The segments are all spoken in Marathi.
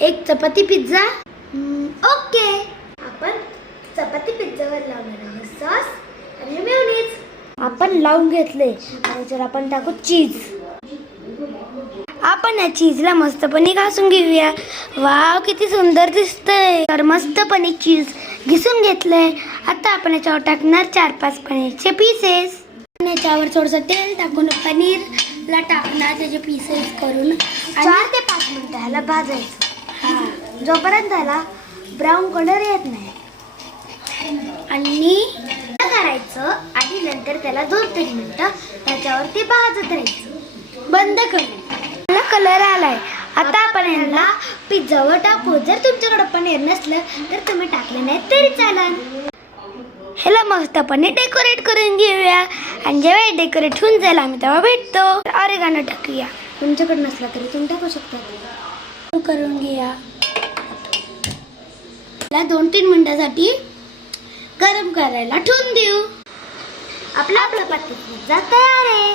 एक चपाती पिझ्झा. ओके. आपण चपाती पिझ्झावर लावणार आहोत सॉस आणि मेयोनीज. आपण लावून घेतले आणि जर आपण टाकू चीज. आपण या चीजला मस्तपणे घासून घेऊया. वाव किती सुंदर दिसतंय. तर मस्तपणे चीज घिसून घेतलंय. आता आपण याच्यावर टाकणार 4-5 पनीरचे पीसेस. याच्यावर थोडंसं तेल टाकून पनीरला टाकणार त्याचे पीसेस करून 4 ते 5 मिनिटं ह्याला भाजायचं. जोपर्यंत त्याला ब्राऊन कलर येत नाही आणि करायचं आणि नंतर त्याला 2-3 मिनिटं त्याच्यावरती भाजत राहायचं. बंद करून कलर आलाय. आता आपण यांना पिझ्झावर टाकू. जर तुमच्याकडे पनीर नसलं तर तुम्ही टाकले नाही तरी चालेल. ह्याला मस्तपणे डेकोरेट करून घेऊया आणि जेव्हा डेकोरेट होऊन जाईल आम्ही तेव्हा भेटतो. ऑरेगानो टाकूया. तुमच्याकडे नसला तरी तुम्ही टाकू शकता. करून घ्या. 2-3 मिनिटासाठी गरम करायला ठेवून देऊ. आपला चपाती पिझ्झा तयार आहे.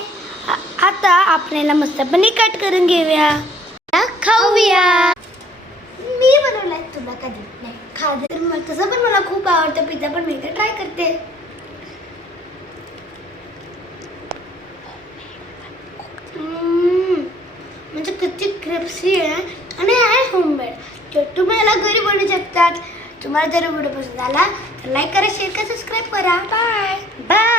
आता आपल्याला मस्तपणे कट करून घेऊया. खाऊया. मी बनवलाय तुला कधी नाही खाद तसं पण मला खूप आवडतं पिझ्झा पण मी ट्राय करते. म्हणजे किती क्रिस्पी आहे आणि आहे होममेड. तर तुम्ही याला घरी बनवू शकतात. तुम्हाला जर व्हिडिओ पसंत आला तर लाईक करा, शेअर करा, सबस्क्राईब करा. Bye bye.